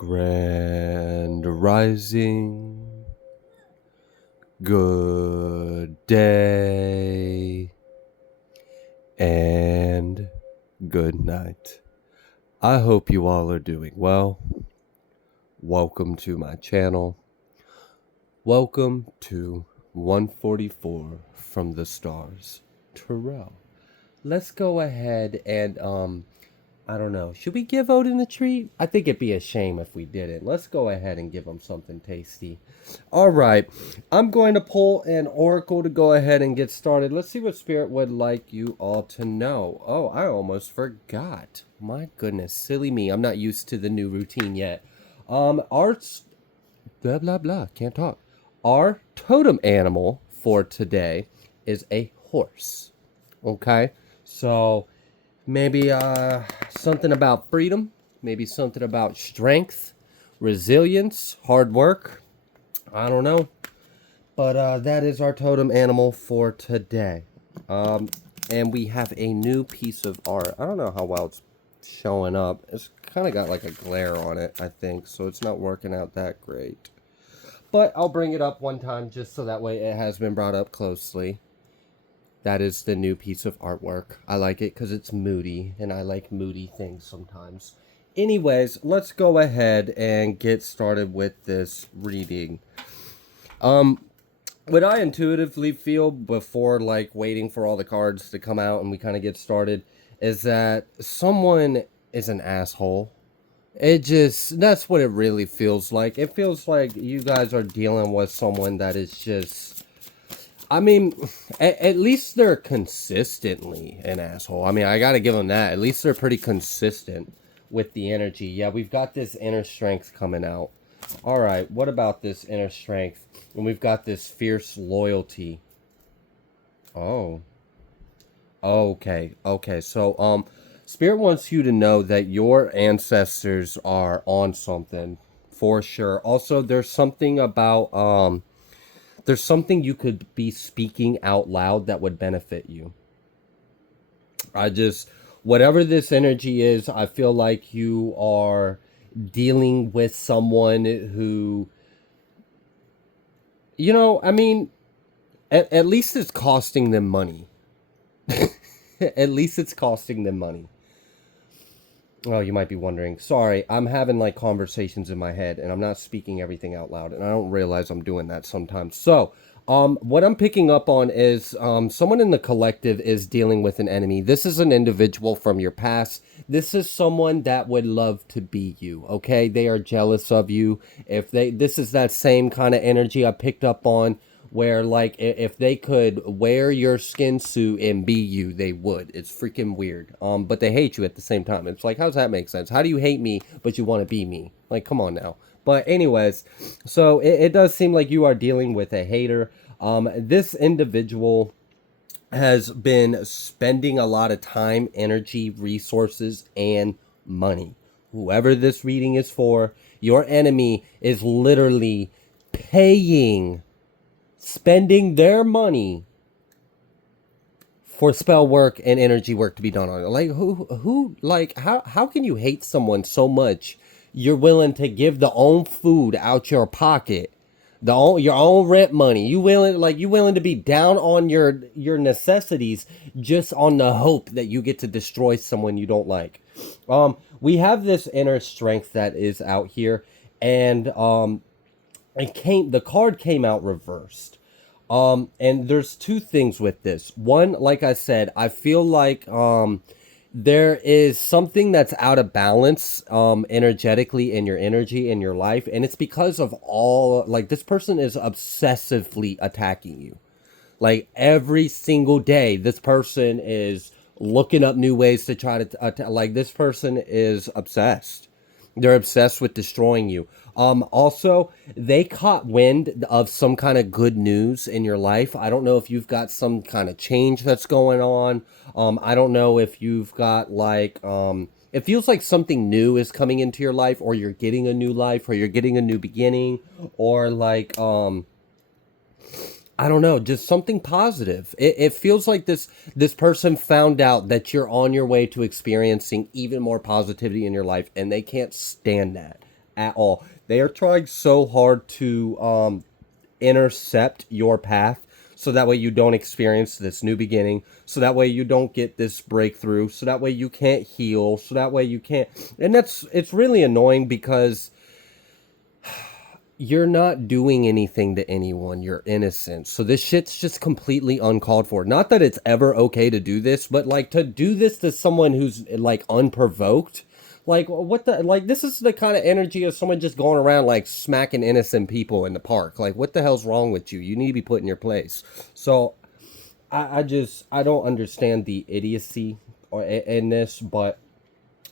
Grand Rising, good day, and good night. I hope you all are doing well. Welcome to my channel. Welcome to 144 from the stars, Terrell. Let's go ahead and, I don't know. Should we give Odin a treat? I think it'd be a shame if we didn't. Let's go ahead and give him something tasty. All right. I'm going to pull an oracle to go ahead and get started. Let's see what Spirit would like you all to know. Oh, I almost forgot. My goodness. Silly me. I'm not used to the new routine yet. Art's... Blah, blah, blah. Can't talk. Our totem animal for today is a horse. Okay? So... maybe something about freedom, maybe something about strength, resilience, hard work. I don't know. But that is our totem animal for today. And we have a new piece of art. I don't know how well it's showing up. It's kind of got like a glare on it, I think. So it's not working out that great. But I'll bring it up one time just so that way it has been brought up closely. That is the new piece of artwork. I like it because it's moody, and I like moody things sometimes. Anyways, let's go ahead and get started with this reading. What I intuitively feel before, like, waiting for all the cards to come out and we kind of get started is that someone is an asshole. That's what it really feels like. It feels like you guys are dealing with someone that is just... I mean, at least they're consistently an asshole. I mean, I gotta give them that. At least they're pretty consistent with the energy. Yeah, we've got this inner strength coming out. All right, what about this inner strength? And we've got this fierce loyalty. Oh. Okay. So, Spirit wants you to know that your ancestors are on something for sure. Also, there's something about, there's something you could be speaking out loud that would benefit you. Whatever this energy is, I feel like you are dealing with someone who, I mean, at least it's costing them money. At least it's costing them money. Oh, you might be wondering. Sorry, I'm having like conversations in my head and I'm not speaking everything out loud and I don't realize I'm doing that sometimes. So, what I'm picking up on is someone in the collective is dealing with an enemy. This is an individual from your past. This is someone that would love to be you, okay? They are jealous of you. This is that same kind of energy I picked up on where, like, if they could wear your skin suit and be you, they would. It's freaking weird. But they hate you at the same time. It's like, how does that make sense? How do you hate me, but you want to be me? Like, come on now. But anyways, so it does seem like you are dealing with a hater. This individual has been spending a lot of time, energy, resources, and money. Whoever this reading is for, your enemy is literally spending their money for spell work and energy work to be done on it. Like, how can you hate someone so much you're willing to give the own food out your pocket, your own rent money? You willing to be down on your necessities just on the hope that you get to destroy someone you don't like. We have this inner strength that is out here, and the card came out reversed. And there's two things with this. One, like I said, I feel like there is something that's out of balance energetically in your energy in your life, and it's because of this person is obsessively attacking you. Like, every single day, this person is looking up new ways to try to this person is obsessed. They're obsessed with destroying you. Also, they caught wind of some kind of good news in your life. I don't know if you've got some kind of change that's going on. I don't know if you've got it feels like something new is coming into your life, or you're getting a new life, or you're getting a new beginning, or I don't know, just something positive. It feels like this person found out that you're on your way to experiencing even more positivity in your life, and they can't stand that at all. They are trying so hard to intercept your path, so that way you don't experience this new beginning, so that way you don't get this breakthrough, so that way you can't heal, so that way you can't. And it's really annoying because you're not doing anything to anyone. You're innocent. So this shit's just completely uncalled for. Not that it's ever okay to do this, but like to do this to someone who's like unprovoked. Like what the like this is the kind of energy of someone just going around like smacking innocent people in the park. Like what the hell's wrong with you? You need to be put in your place. So I don't understand the idiocy in this, but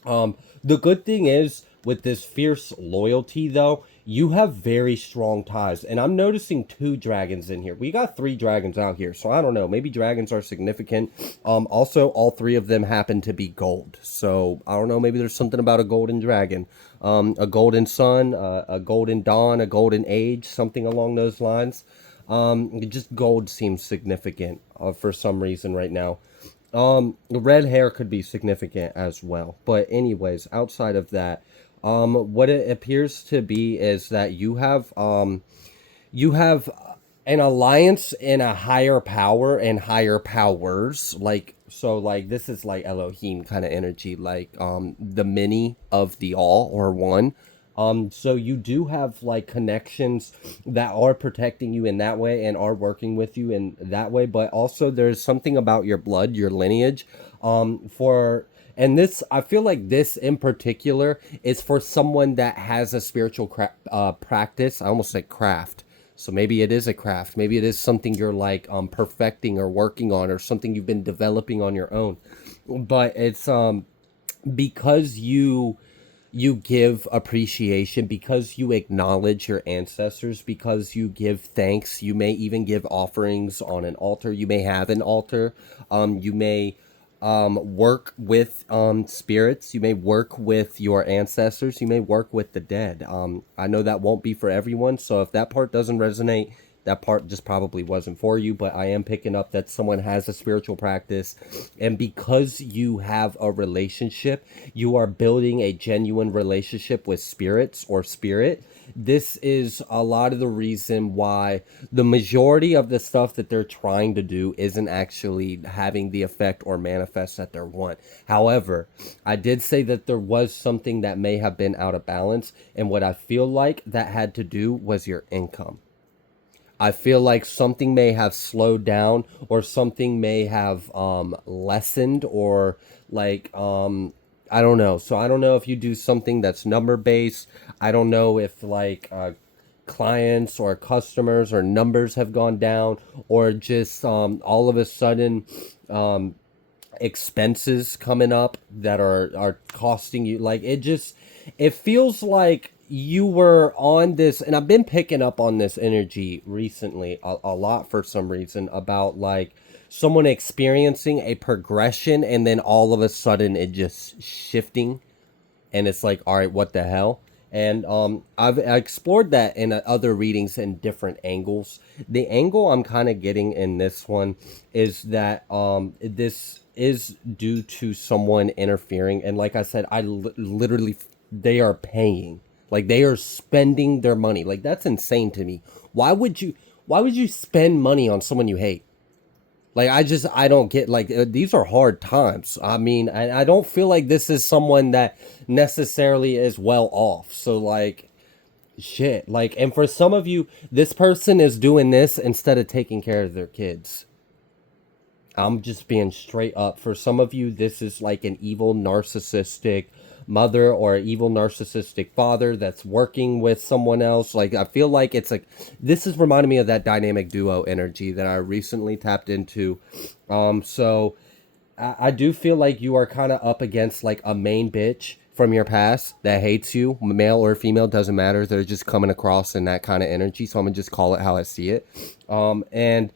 the good thing is with this fierce loyalty, though, you have very strong ties. And I'm noticing two dragons in here. We got three dragons out here, so I don't know. Maybe dragons are significant. Also, all three of them happen to be gold. So I don't know. Maybe there's something about a golden dragon, a golden sun, a golden dawn, a golden age, something along those lines. Just gold seems significant for some reason right now. Red hair could be significant as well. But anyways, outside of that, what it appears to be is that you have an alliance in a higher power and higher powers. Like, so like this is like Elohim kind of energy, like the many of the all or one. So you do have like connections that are protecting you in that way and are working with you in that way, but also there's something about your blood, your lineage, for and this I feel like this in particular is for someone that has a spiritual practice. I almost said craft. So maybe it is a craft. Maybe it is something you're like perfecting or working on, or something you've been developing on your own. But it's because you give appreciation, because you acknowledge your ancestors, because you give thanks. You may even give offerings on an altar. You may have an altar. You may work with spirits. You may work with your ancestors. You may work with the dead. I know that won't be for everyone, so if that part doesn't resonate, that part just probably wasn't for you. But I am picking up that someone has a spiritual practice, and because you have a relationship, you are building a genuine relationship with spirits or spirit. This is a lot of the reason why the majority of the stuff that they're trying to do isn't actually having the effect or manifest that they want. However, I did say that there was something that may have been out of balance, and what I feel like that had to do was your income. I feel like something may have slowed down, or something may have lessened, or like I don't know. So I don't know if you do something that's number based. I don't know if like clients or customers or numbers have gone down, or just all of a sudden expenses coming up that are costing you. Like it feels like you were on this, and I've been picking up on this energy recently a lot for some reason, about like someone experiencing a progression and then all of a sudden it just shifting, and it's like, all right, what the hell? And I explored that in other readings in different angles. The angle I'm kind of getting in this one is that this is due to someone interfering, and like I said, literally they are paying, like they are spending their money. Like that's insane to me. Why would you spend money on someone you hate? Like I don't get, like these are hard times. I mean, I don't feel like this is someone that necessarily is well off. So like shit, like, and for some of you, this person is doing this instead of taking care of their kids. I'm just being straight up. For some of you, this is like an evil narcissistic mother or evil narcissistic father that's working with someone else. Like, I feel like it's like, this is reminding me of that dynamic duo energy that I recently tapped into. So I do feel like you are kind of up against like a main bitch from your past that hates you, male or female, doesn't matter. They're just coming across in that kind of energy. So I'm gonna just call it how I see it. And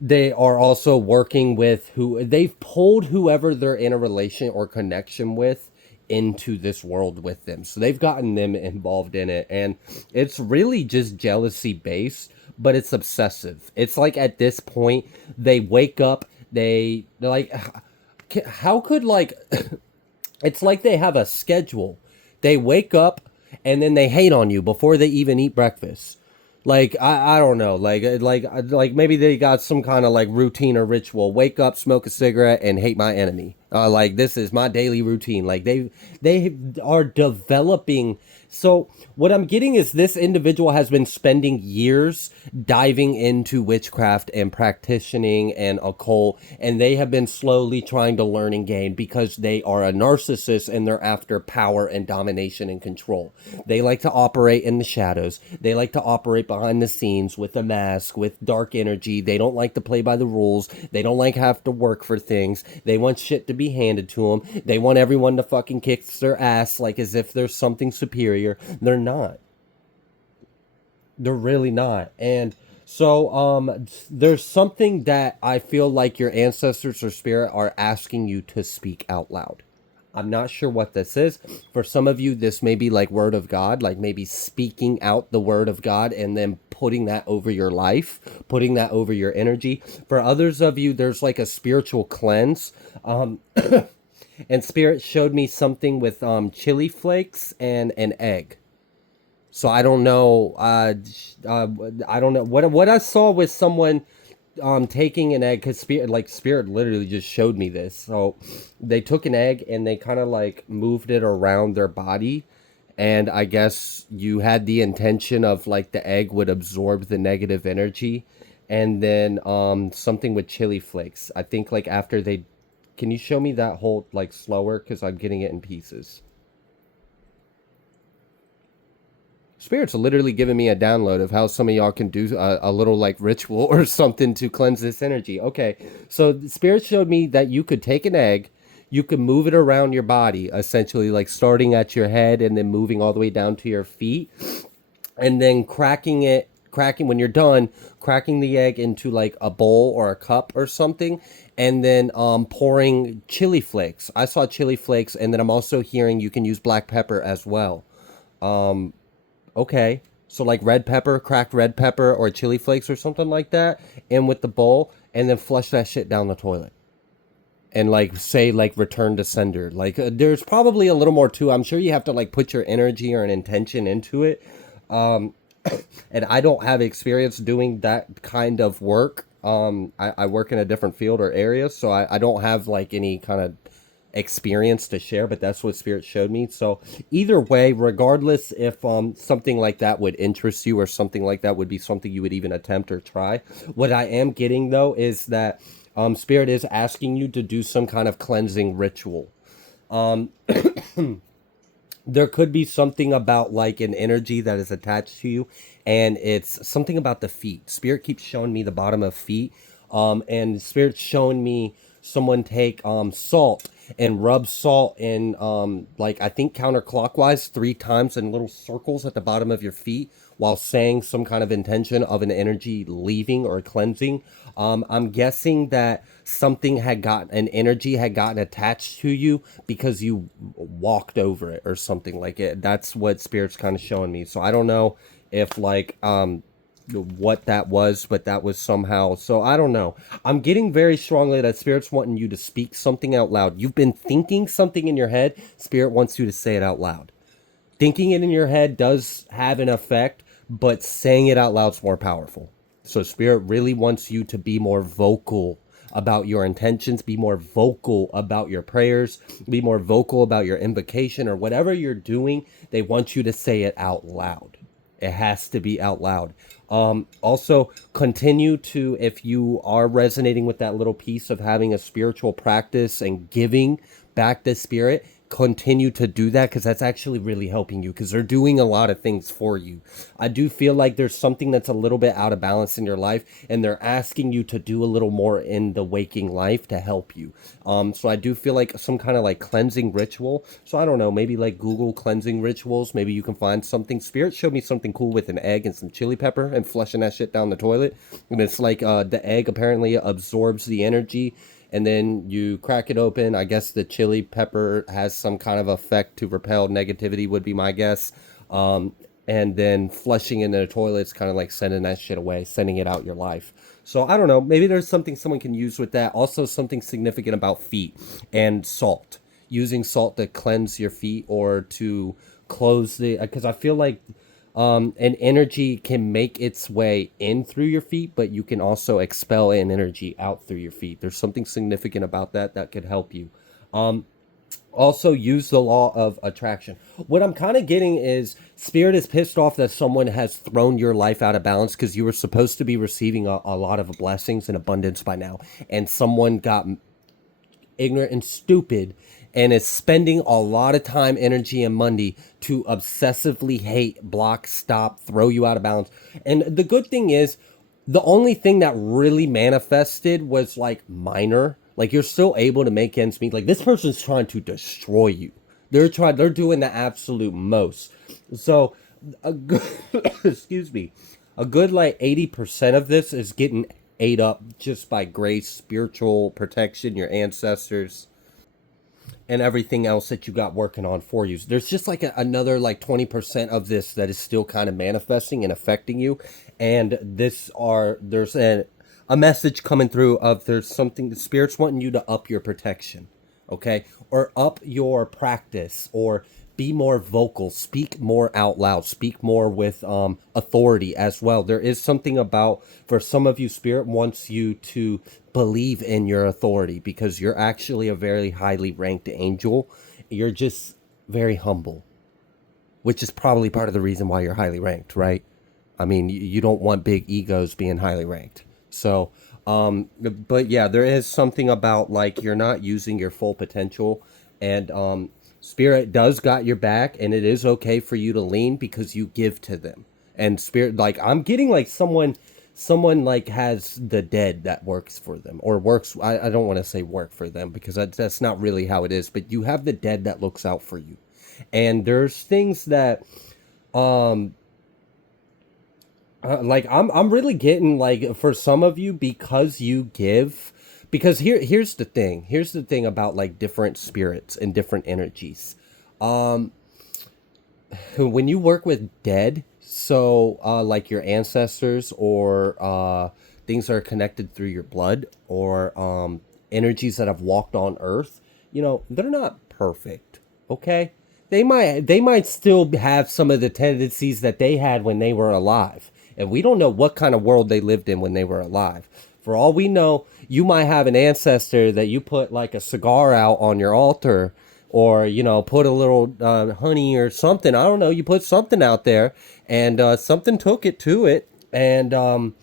they are also working with who they've pulled whoever they're in a relation or connection with into this world with them. So they've gotten them involved in it. And it's really just jealousy based, but it's obsessive. It's like at this point, they wake up, they're like, how could like, it's like they have a schedule. They wake up and then they hate on you before they even eat breakfast. Like I don't know, like maybe they got some kind of like routine or ritual. Wake up, smoke a cigarette, and hate my enemy. Like this is my daily routine. Like they are developing. So what I'm getting is this individual has been spending years diving into witchcraft and practicing and occult, and they have been slowly trying to learn and gain because they are a narcissist and they're after power and domination and control. They like to operate in the shadows. They like to operate behind the scenes with a mask, with dark energy. They don't like to play by the rules. They don't like have to work for things. They want shit to be handed to them. They want everyone to fucking kick their ass like as if there's something superior. They're not. They're really not. And so there's something that I feel like your ancestors or spirit are asking you to speak out loud. I'm not sure what this is. For some of you, this may be like word of God, like maybe speaking out the word of God and then putting that over your life, putting that over your energy. For others of you, there's like a spiritual cleanse. And spirit showed me something with chili flakes and an egg. So I don't know. I don't know what I saw with someone taking an egg, because spirit literally just showed me this. So they took an egg and they kind of like moved it around their body, and I guess you had the intention of like the egg would absorb the negative energy, and then something with chili flakes. I think like after they, can you show me that whole like slower, because I'm getting it in pieces. Spirit's literally giving me a download of how some of y'all can do a little like ritual or something to cleanse this energy. Okay, so Spirit showed me that you could take an egg, you could move it around your body, essentially like starting at your head and then moving all the way down to your feet, and then cracking when you're done, cracking the egg into like a bowl or a cup or something, and then pouring chili flakes. I saw chili flakes, and then I'm also hearing you can use black pepper as well. Okay. So like red pepper, cracked red pepper or chili flakes or something like that in with the bowl, and then flush that shit down the toilet. And like say like return to sender. Like there's probably a little more too. I'm sure you have to like put your energy or an intention into it. And I don't have experience doing that kind of work. I work in a different field or area, so I don't have like any kind of experience to share, but that's what spirit showed me. So either way, regardless if something like that would interest you or something like that would be something you would even attempt or try, what I am getting though is that spirit is asking you to do some kind of cleansing ritual. There could be something about like an energy that is attached to you, and it's something about the feet. Spirit keeps showing me the bottom of feet, and spirit's showing me someone take salt and rub salt in like I think counterclockwise 3 times in little circles at the bottom of your feet while saying some kind of intention of an energy leaving or cleansing. I'm guessing that something had gotten, an energy had gotten attached to you because you walked over it or something like it. That's what spirit's kind of showing me. So I don't know if like what that was, but that was somehow, so I don't know. I'm getting very strongly that spirit's wanting you to speak something out loud. You've been thinking something in your head, spirit wants you to say it out loud. Thinking it in your head does have an effect, but saying it out loud is more powerful. So spirit really wants you to be more vocal about your intentions, be more vocal about your prayers, be more vocal about your invocation or whatever you're doing. They want you to say it out loud. It has to be out loud. Also, continue to, if you are resonating with that little piece of having a spiritual practice and giving back the spirit, continue to do that, because that's actually really helping you, because they're doing a lot of things for you. I do feel like there's something that's a little bit out of balance in your life, and they're asking you to do a little more in the waking life to help you. So I do feel like some kind of like cleansing ritual. So I don't know, maybe like Google cleansing rituals. Maybe you can find something. Spirit showed me something cool with an egg and some chili pepper and flushing that shit down the toilet. And it's like the egg apparently absorbs the energy, and then you crack it open. I guess the chili pepper has some kind of effect to repel negativity, would be my guess. And then flushing in the toilet's kind of like sending that shit away, sending it out your life. So I don't know, maybe there's something someone can use with that. Also something significant about feet and salt. using salt to cleanse your feet or to close the, because I feel like an energy can make its way in through your feet, but you can also expel an energy out through your feet. There's something significant about that that could help you. Also use the law of attraction. What I'm kind of getting is spirit is pissed off that someone has thrown your life out of balance because you were supposed to be receiving a lot of blessings and abundance by now, and someone got ignorant and stupid and is spending a lot of time, energy, and money to obsessively hate, block, stop, throw you out of balance. And the good thing is, the only thing that really manifested was like minor. Like you're still able to make ends meet. Like this person's trying to destroy you. They're doing the absolute most. So a good excuse me. A good like 80% of this is getting ate up just by grace, spiritual protection, your ancestors, and everything else that you got working on for you. There's just like another like 20% of this that is still kind of manifesting and affecting you. And there's a message coming through of there's something the spirit's wanting you to up your protection, okay? Or up your practice, or be more vocal, speak more out loud, speak more with authority as well. There is something about, for some of you, spirit wants you to believe in your authority because you're actually a very highly ranked angel. You're just very humble, which is probably part of the reason why you're highly ranked, right? I mean, you don't want big egos being highly ranked. So, but yeah, there is something about like you're not using your full potential, and spirit does got your back, and it is okay for you to lean because you give to them. And spirit, like I'm getting like someone like has the dead that works for them, or works. I don't want to say work for them because that's not really how it is. But you have the dead that looks out for you, and there's things that like I'm really getting like for some of you because you give, because here's the thing about like different spirits and different energies. When you work with dead, so like your ancestors, or things that are connected through your blood, or energies that have walked on earth, they're not perfect, okay? They might still have some of the tendencies that they had when they were alive, and we don't know what kind of world they lived in when they were alive. For all we know, you might have an ancestor that you put like a cigar out on your altar, or put a little honey or something. I don't know, you put something out there, and something took it to it, and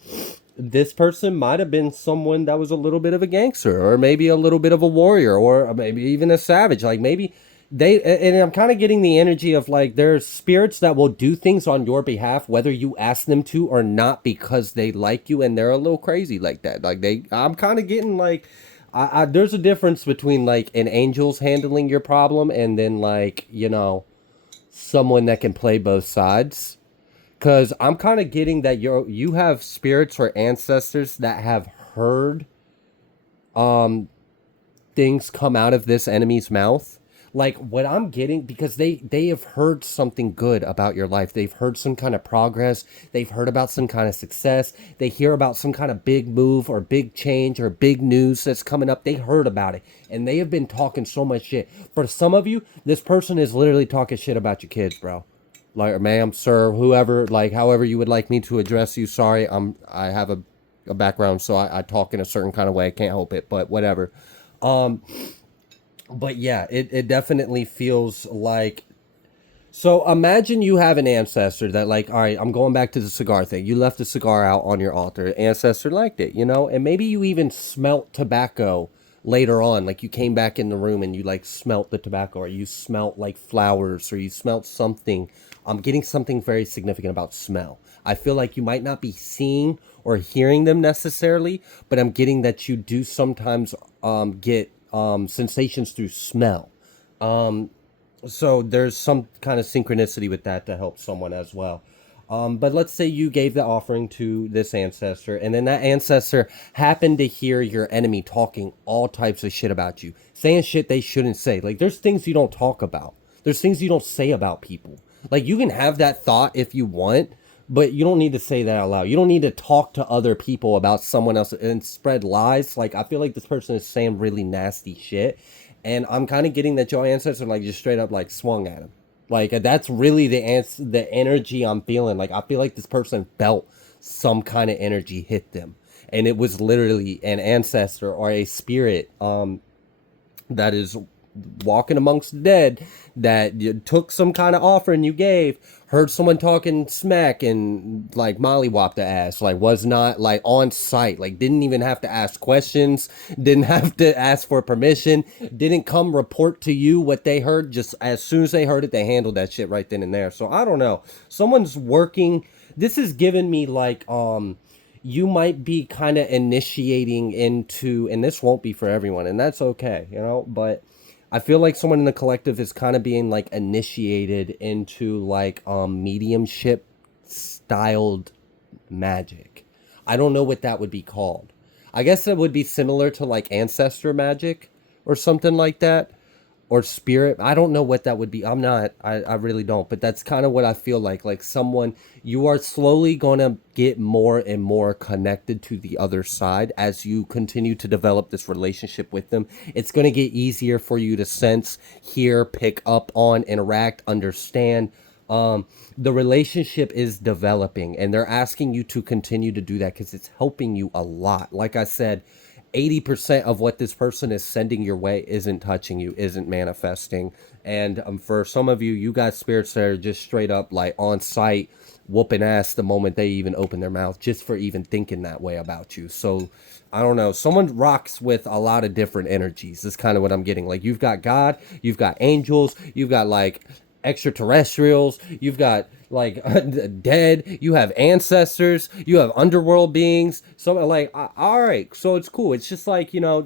this person might have been someone that was a little bit of a gangster, or maybe a little bit of a warrior, or maybe even a savage. Like maybe and I'm kind of getting the energy of like there's spirits that will do things on your behalf whether you ask them to or not, because they like you and they're a little crazy like that. Like I'm kind of getting like there's a difference between like an angel's handling your problem and then like someone that can play both sides. Because I'm kind of getting that you have spirits or ancestors that have heard things come out of this enemy's mouth. Like what I'm getting, because they have heard something good about your life. They've heard some kind of progress. They've heard about some kind of success. They hear about some kind of big move or big change or big news that's coming up. They heard about it, and they have been talking so much shit. For some of you, this person is literally talking shit about your kids, bro. Like, ma'am, sir, whoever, like, however you would like me to address you. Sorry, I have a background, so I talk in a certain kind of way. I can't help it, but whatever. But yeah, it definitely feels like. So imagine you have an ancestor that like, all right, I'm going back to the cigar thing. You left the cigar out on your altar. Ancestor liked it, and maybe you even smelt tobacco later on. Like you came back in the room and you like smelt the tobacco, or you smelt like flowers, or you smelt something. I'm getting something very significant about smell. I feel like you might not be seeing or hearing them necessarily, but I'm getting that you do sometimes get sensations through smell. So there's some kind of synchronicity with that to help someone as well. But let's say you gave the offering to this ancestor, and then that ancestor happened to hear your enemy talking all types of shit about you, saying shit they shouldn't say. Like there's things you don't talk about. There's things you don't say about people. Like you can have that thought if you want, but you don't need to say that out loud. You don't need to talk to other people about someone else and spread lies. Like I feel like this person is saying really nasty shit, And I'm kind of getting that your ancestor like just straight up like swung at him. Like that's really the energy I'm feeling. Like I feel like this person felt some kind of energy hit them, and it was literally an ancestor or a spirit that is walking amongst the dead, that you took some kind of offering you gave, heard someone talking smack and like mollywop the ass, like was not like on site, like didn't even have to ask questions, didn't have to ask for permission, didn't come report to you what they heard. Just as soon as they heard it, they handled that shit right then and there. So I don't know, someone's working. This is giving me like you might be kind of initiating into, and this won't be for everyone, and that's okay, you know, but I feel like someone in the collective is kind of being like initiated into like mediumship styled magic. I don't know what that would be called. I guess that would be similar to like ancestor magic or something like that, or spirit. I don't know what that would be. I really don't, but that's kind of what I feel like someone, you are slowly going to get more and more connected to the other side as you continue to develop this relationship with them. It's going to get easier for you to sense, hear, pick up on, interact, understand. The relationship is developing, and they're asking you to continue to do that because it's helping you a lot. Like I said, 80% of what this person is sending your way isn't touching you, isn't manifesting. And for some of you, you got spirits that are just straight up like on site whooping ass the moment they even open their mouth, just for even thinking that way about you. So I don't know, someone rocks with a lot of different energies. That's kind of what I'm getting. Like you've got God, you've got angels, you've got like extraterrestrials, you've got like dead, you have ancestors, you have underworld beings. So like all right, so it's cool. It's just like, you know,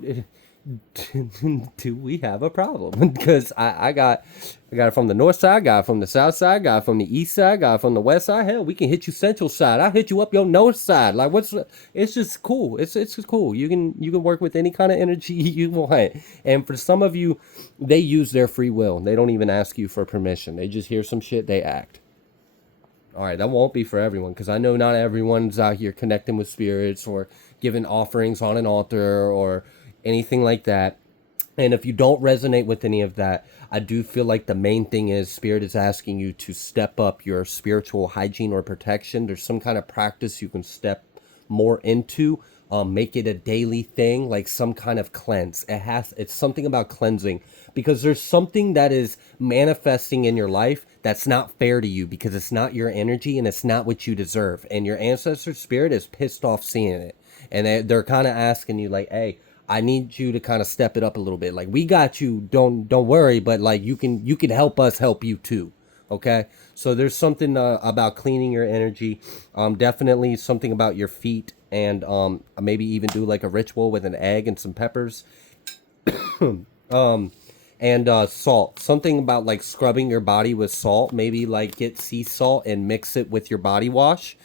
do we have a problem? Because I got it from the north side, I got it from the south side, I got it from the east side, I got it from the west side. Hell, we can hit you central side. I'll hit you up your north side. Like what's, it's just cool. It's just cool. You can work with any kind of energy you want. And for some of you, they use their free will. They don't even ask you for permission. They just hear some shit, they act. All right, that won't be for everyone, because I know not everyone's out here connecting with spirits or giving offerings on an altar or anything like that. And if you don't resonate with any of that, I do feel like the main thing is spirit is asking you to step up your spiritual hygiene or protection. There's some kind of practice you can step more into. Make it a daily thing, like some kind of cleanse. It's something about cleansing, because there's something that is manifesting in your life that's not fair to you, because it's not your energy and it's not what you deserve. And your ancestor spirit is pissed off seeing it. And they're kind of asking you like, hey, I need you to kind of step it up a little bit. Like we got you, don't worry, but like you can help us help you too. Okay, so there's something about cleaning your energy. Definitely something about your feet, and maybe even do like a ritual with an egg and some peppers. And salt. Something about like scrubbing your body with salt. Maybe like get sea salt and mix it with your body wash.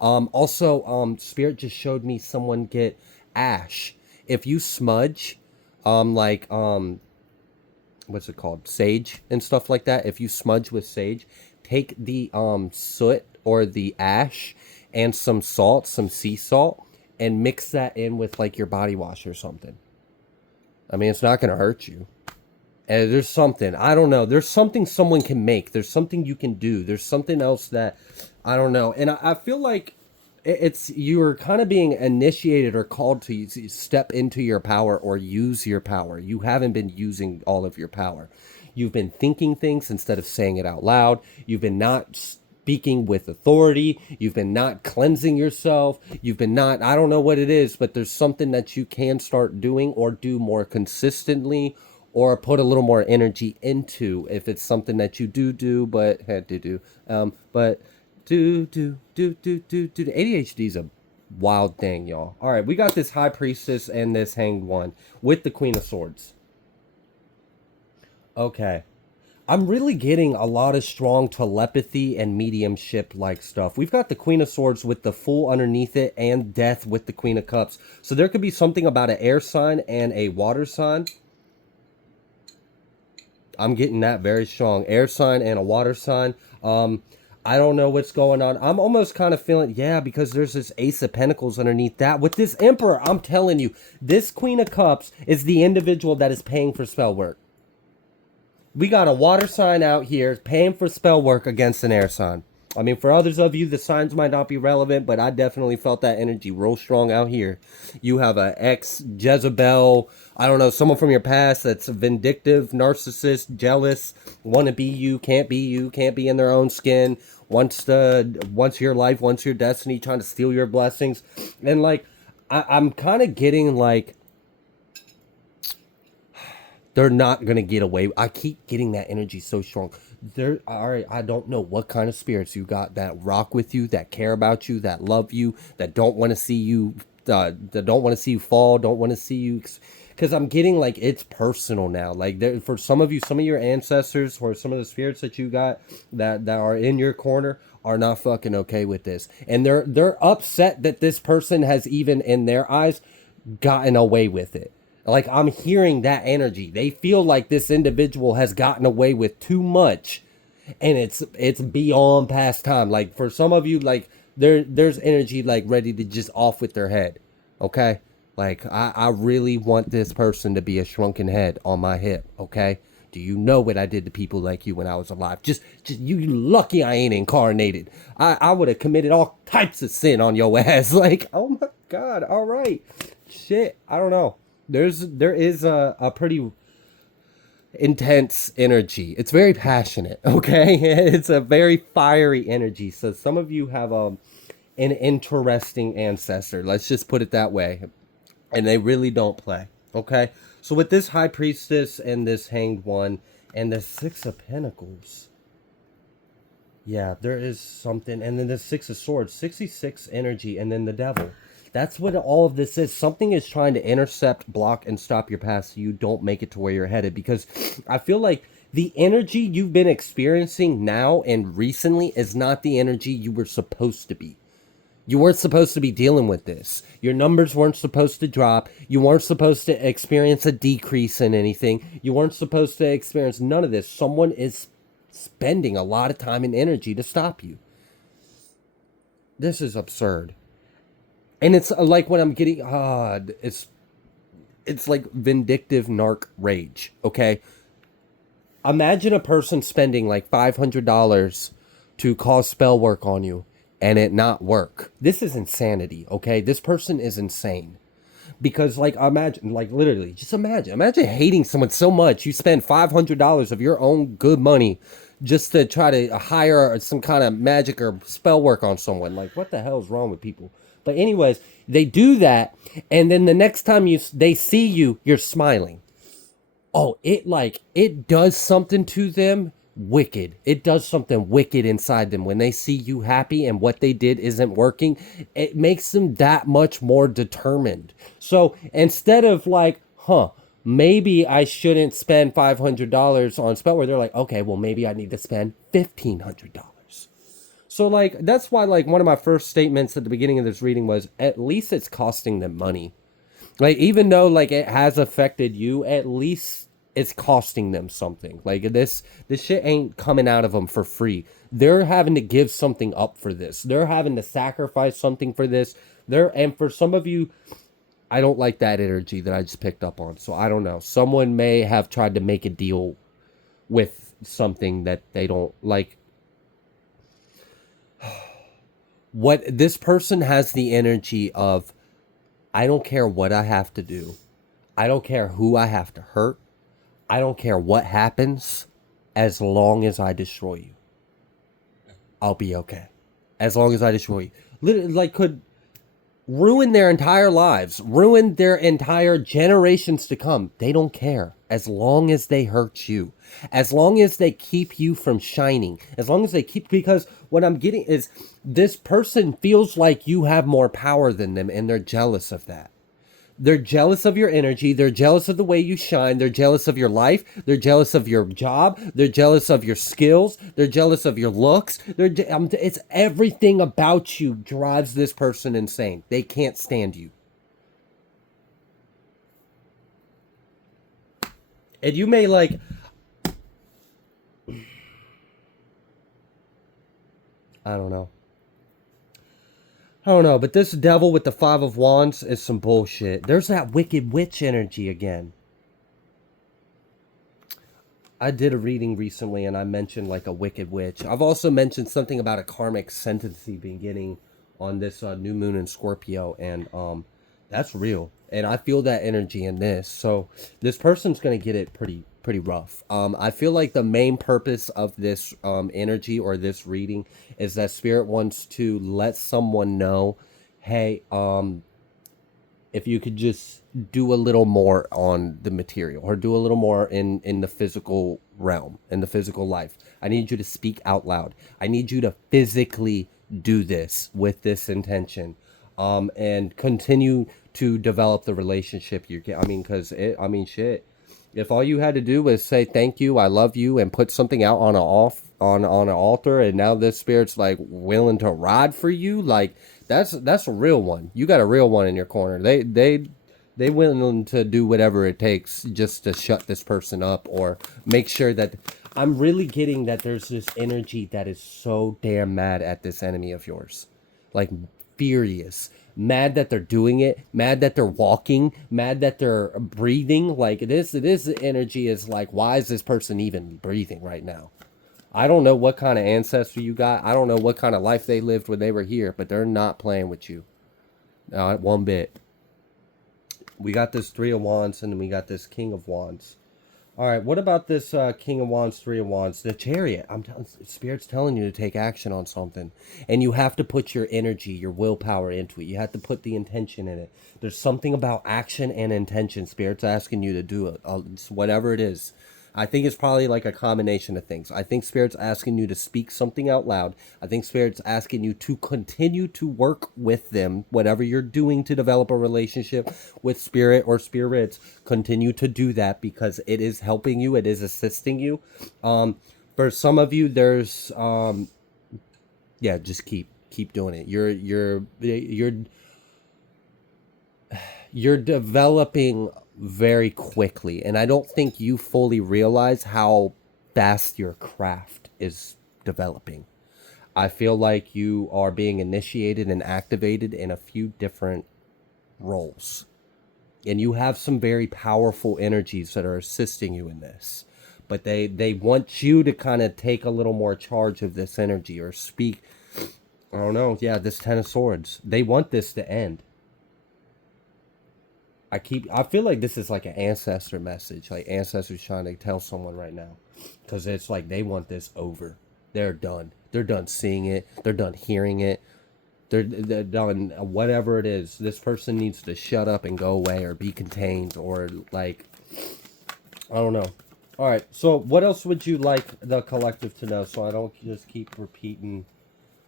Also, Spirit just showed me someone get ash. If you smudge, what's it called? Sage and stuff like that. If you smudge with sage, take the soot or the ash and some salt, some sea salt, and mix that in with like your body wash or something. I mean, it's not going to hurt you. And there's something, I don't know. There's something someone can make. There's something you can do. There's something else that, I don't know. And I feel like it's, you're kind of being initiated or called to step into your power or use your power. You haven't been using all of your power. You've been thinking things instead of saying it out loud. You've been not speaking with authority. You've been not cleansing yourself. You've been not, I don't know what it is, but there's something that you can start doing or do more consistently, or put a little more energy into, if it's something that you but had to do. But the ADHD is a wild thing, y'all. All right, we got this high priestess and this hanged one with the Queen of Swords. Okay. I'm really getting a lot of strong telepathy and mediumship like stuff. We've got the Queen of Swords with the Fool underneath it and Death with the Queen of Cups. So there could be something about an air sign and a water sign. I'm getting that very strong. Air sign and a water sign. I don't know what's going on. I'm almost kind of feeling, yeah, because there's this Ace of Pentacles underneath that. With this Emperor, I'm telling you, this Queen of Cups is the individual that is paying for spell work. We got a water sign out here paying for spell work against an air sign. I mean, for others of you, the signs might not be relevant, but I definitely felt that energy real strong out here. You have an ex-Jezebel, I don't know, someone from your past that's vindictive, narcissist, jealous, want to be you, can't be in their own skin, wants your life, wants your destiny, trying to steal your blessings. And like, I'm kind of getting like, they're not going to get away. I keep getting that energy so strong. I don't know what kind of spirits you got that rock with you, that care about you, that love you, that don't want to see you, that don't want to see you fall, don't want to see you. Because I'm getting like it's personal now. Like for some of you, some of your ancestors or some of the spirits that you got that are in your corner are not fucking okay with this. And they're upset that this person has even in their eyes gotten away with it. Like I'm hearing that energy. They feel like this individual has gotten away with too much and it's beyond past time. Like for some of you, like there's energy like ready to just off with their head. Okay? Like I really want this person to be a shrunken head on my hip, okay? Do you know what I did to people like you when I was alive? Just you lucky I ain't incarnated. I would have committed all types of sin on your ass. Like, oh my God, all right. Shit, I don't know. There is a pretty intense energy. It's very passionate, okay? It's a very fiery energy. So some of you have an interesting ancestor. Let's just put it that way. And they really don't play, okay? So with this High Priestess and this Hanged One and the Six of Pentacles, yeah, there is something. And then the Six of Swords, 66 energy, and then the Devil. That's what all of this is. Something is trying to intercept, block, and stop your path so you don't make it to where you're headed. Because I feel like the energy you've been experiencing now and recently is not the energy you were supposed to be. You weren't supposed to be dealing with this. Your numbers weren't supposed to drop. You weren't supposed to experience a decrease in anything. You weren't supposed to experience none of this. Someone is spending a lot of time and energy to stop you. This is absurd. And it's like when I'm getting, it's like vindictive narc rage, okay? Imagine a person spending like $500 to cause spell work on you and it not work. This is insanity, okay? This person is insane. Because like imagine, like literally, just imagine hating someone so much you spend $500 of your own good money just to try to hire some kind of magic or spell work on someone. Like what the hell is wrong with people? But anyways, they do that, and then the next time they see you, you're smiling. Oh, it does something to them wicked. It does something wicked inside them when they see you happy and what they did isn't working. It makes them that much more determined. So instead of like, maybe I shouldn't spend $500 on spell work, they're like, okay, well maybe I need to spend $1,500. So like that's why like one of my first statements at the beginning of this reading was at least it's costing them money. Like even though like it has affected you, at least it's costing them something. Like this shit ain't coming out of them for free. They're having to give something up for this. They're having to sacrifice something for this. And for some of you, I don't like that energy that I just picked up on. So I don't know. Someone may have tried to make a deal with something that they don't like. What this person has the energy of, I don't care what I have to do. I don't care who I have to hurt. I don't care what happens as long as I destroy you. I'll be okay. As long as I destroy you. Literally, like, could ruin their entire lives, ruin their entire generations to come. They don't care. As long as they hurt you. As long as they keep you from shining. As long as they keep, because what I'm getting is this person feels like you have more power than them and they're jealous of that. They're jealous of your energy. They're jealous of the way you shine. They're jealous of your life. They're jealous of your job. They're jealous of your skills. They're jealous of your looks. It's everything about you drives this person insane. They can't stand you. And you may like... I don't know. I don't know, but this devil with the 5 of Wands is some bullshit. There's that wicked witch energy again. I did a reading recently and I mentioned like a wicked witch. I've also mentioned something about a karmic sentency beginning on this new moon in Scorpio, and that's real. And I feel that energy in this. So this person's going to get it pretty rough. I feel like the main purpose of this energy or this reading is that spirit wants to let someone know, hey, if you could just do a little more on the material or do a little more in the physical realm, in the physical life. I need you to speak out loud. I need you to physically do this with this intention, and continue to develop the relationship you get. I mean, shit. If all you had to do was say thank you, I love you, and put something out on an altar, and now this spirit's like willing to ride for you, like that's a real one. You got a real one in your corner. They willing to do whatever it takes just to shut this person up or make sure that. I'm really getting that there's this energy that is so damn mad at this enemy of yours, like furious. Mad that they're doing it, mad that they're walking, mad that they're breathing. Like this energy is like, why is this person even breathing right now? I don't know what kind of ancestry you got. I don't know what kind of life they lived when they were here, but they're not playing with you. Not one bit. We got this 3 of Wands, and then we got this King of Wands. All right, what about this King of Wands, 3 of Wands? The Chariot. Spirit's telling you to take action on something. And you have to put your energy, your willpower into it. You have to put the intention in it. There's something about action and intention. Spirit's asking you to do it. Whatever it is. I think it's probably like a combination of things. I think Spirit's asking you to speak something out loud. I think Spirit's asking you to continue to work with them. Whatever you're doing to develop a relationship with Spirit or spirits, continue to do that because it is helping you. It is assisting you. For some of you, there's, yeah, just keep doing it. You're developing very quickly, and I don't think you fully realize how fast your craft is developing. I feel like you are being initiated and activated in a few different roles, and you have some very powerful energies that are assisting you in this, but they want you to kind of take a little more charge of this energy or speak. I don't know. Yeah, this 10 of Swords, they want this to end. I feel like this is like an ancestor message, like ancestors trying to tell someone right now, because it's like they want this over. They're done. They're done seeing it. They're done hearing it. They're done whatever it is. This person needs to shut up and go away or be contained or like, I don't know. All right. So what else would you like the collective to know so I don't just keep repeating?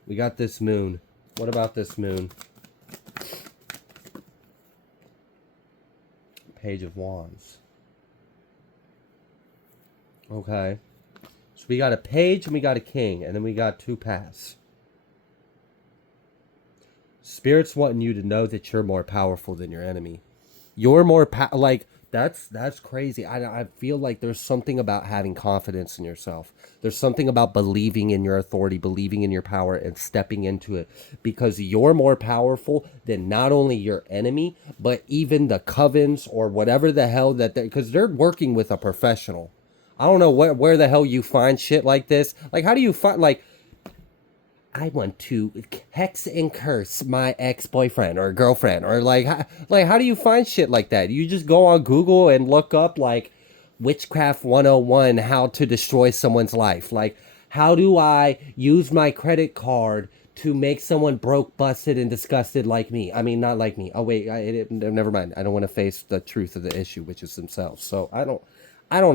We got this moon. What about this moon? Page of Wands. Okay. So we got a page and we got a king, and then we got 2 paths. Spirit's wanting you to know that you're more powerful than your enemy. You're more like that's crazy. I feel like there's something about having confidence in yourself. There's something about believing in your authority, believing in your power, and stepping into it, because you're more powerful than not only your enemy, but even the covens or whatever the hell that because they're working with a professional. I don't know where the hell you find shit like this. Like, how do you find, like, I want to hex and curse my ex-boyfriend or girlfriend, or like how do you find shit like that? You just go on Google and look up like Witchcraft 101, how to destroy someone's life. Like, how do I use my credit card to make someone broke, busted, and disgusted like me? I mean, not like me. Oh wait, never mind. I don't want to face the truth of the issue, which is themselves. So I don't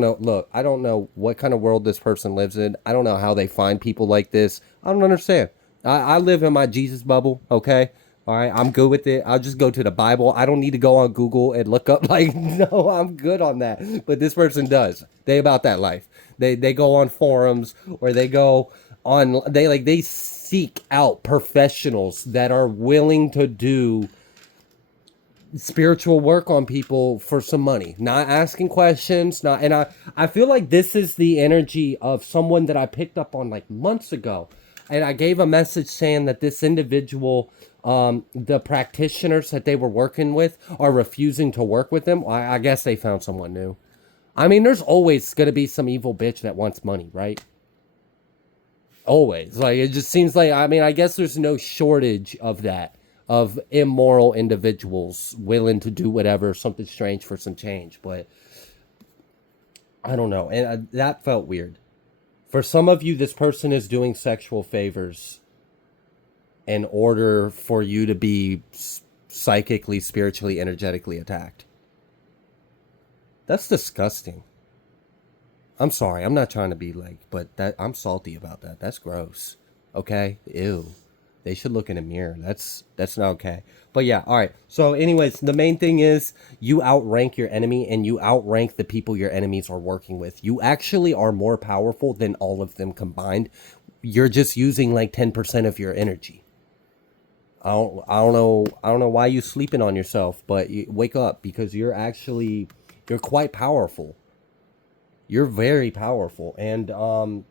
know. Look, I don't know what kind of world this person lives in. I don't know how they find people like this. I don't understand. I live in my Jesus bubble, okay? All right, I'm good with it. I'll just go to the Bible. I don't need to go on Google and look up, like, no, I'm good on that. But this person does. They about that life. They go on forums, or they go on, they seek out professionals that are willing to do spiritual work on people for some money, not asking questions, and I feel like this is the energy of someone that I picked up on like months ago. and I gave a message saying that this individual, the practitioners that they were working with are refusing to work with them. I guess they found someone new. I mean, there's always going to be some evil bitch that wants money, right? Always. Like, it just seems like, I mean, I guess there's no shortage of that, of immoral individuals willing to do whatever, something strange for some change. But I don't know. And that felt weird. For some of you, this person is doing sexual favors in order for you to be psychically, spiritually, energetically attacked. That's disgusting. I'm sorry. I'm not trying to be like, but that I'm salty about that. That's gross. Okay? Ew. They should look in a mirror. That's not okay. But yeah, all right. So anyways, the main thing is you outrank your enemy and you outrank the people your enemies are working with. You actually are more powerful than all of them combined. You're just using like 10% of your energy. I don't know why you sleeping on yourself, but you wake up because you're quite powerful. You're very powerful, and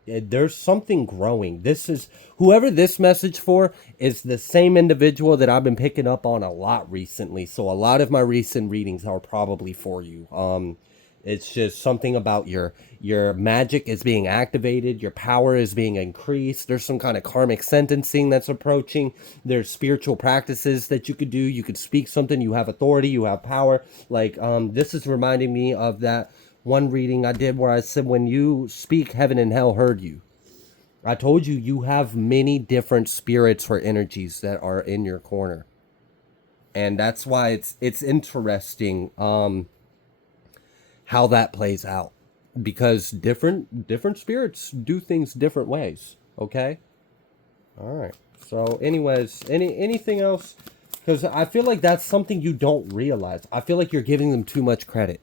there's something growing. This is whoever this message for is the same individual that I've been picking up on a lot recently. So a lot of my recent readings are probably for you. It's just something about your magic is being activated, your power is being increased. There's some kind of karmic sentencing that's approaching. There's spiritual practices that you could do. You could speak something. You have authority. You have power. Like this is reminding me of that one reading I did where I said, when you speak, heaven and hell heard you. I told you, you have many different spirits or energies that are in your corner. And that's why it's interesting how that plays out. Because different spirits do things different ways. Okay? Alright. So anyways, anything else? Because I feel like that's something you don't realize. I feel like you're giving them too much credit.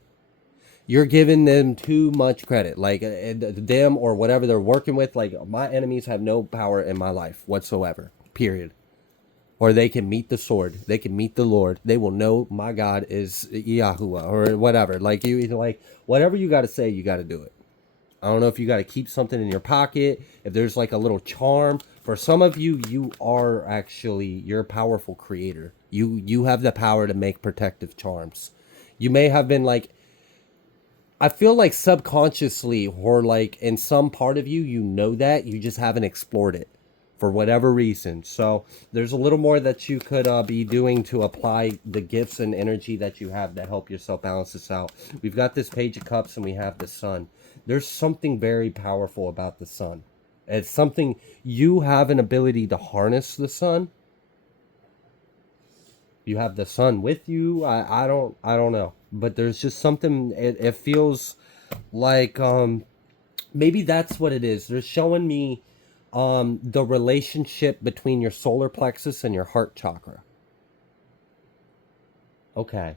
You're giving them too much credit, like them or whatever they're working with. Like, my enemies have no power in my life whatsoever, period. Or they can meet the sword, they can meet the Lord, they will know my God is Yahuwah or whatever. Like, whatever you got to say, you got to do it. I don't know if you got to keep something in your pocket, if there's like a little charm. For some of you, you're a powerful creator. You have the power to make protective charms. You may have been like, I feel like subconsciously, or like in some part of you, you know that you just haven't explored it for whatever reason. So there's a little more that you could be doing to apply the gifts and energy that you have to help yourself balance this out. We've got this Page of Cups and we have the Sun. There's something very powerful about the Sun. It's something, you have an ability to harness the Sun. You have the Sun with you. I don't know, but there's just something. It feels like maybe that's what it is. They're showing me the relationship between your solar plexus and your heart chakra. Okay.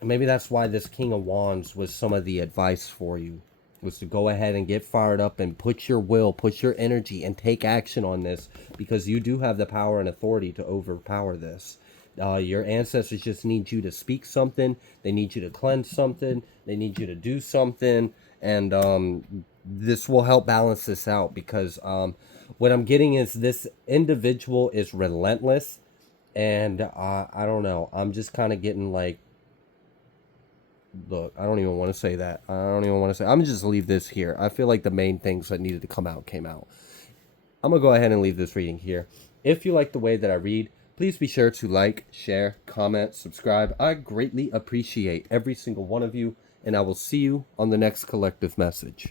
Maybe that's why this King of Wands was some of the advice for you, was to go ahead and get fired up and put your will, put your energy, and take action on this, because you do have the power and authority to overpower this. Your ancestors just need you to speak something. They need you to cleanse something. They need you to do something. And this will help balance this out, because what I'm getting is this individual is relentless. And I don't know. I'm just kind of getting like, look, I don't even want to say that. I'm gonna just leave this here. I feel like the main things that needed to come out came out. I'm gonna go ahead and leave this reading here. If you like the way that I read, please be sure to like, share, comment, subscribe. I greatly appreciate every single one of you, and I will see you on the next collective message.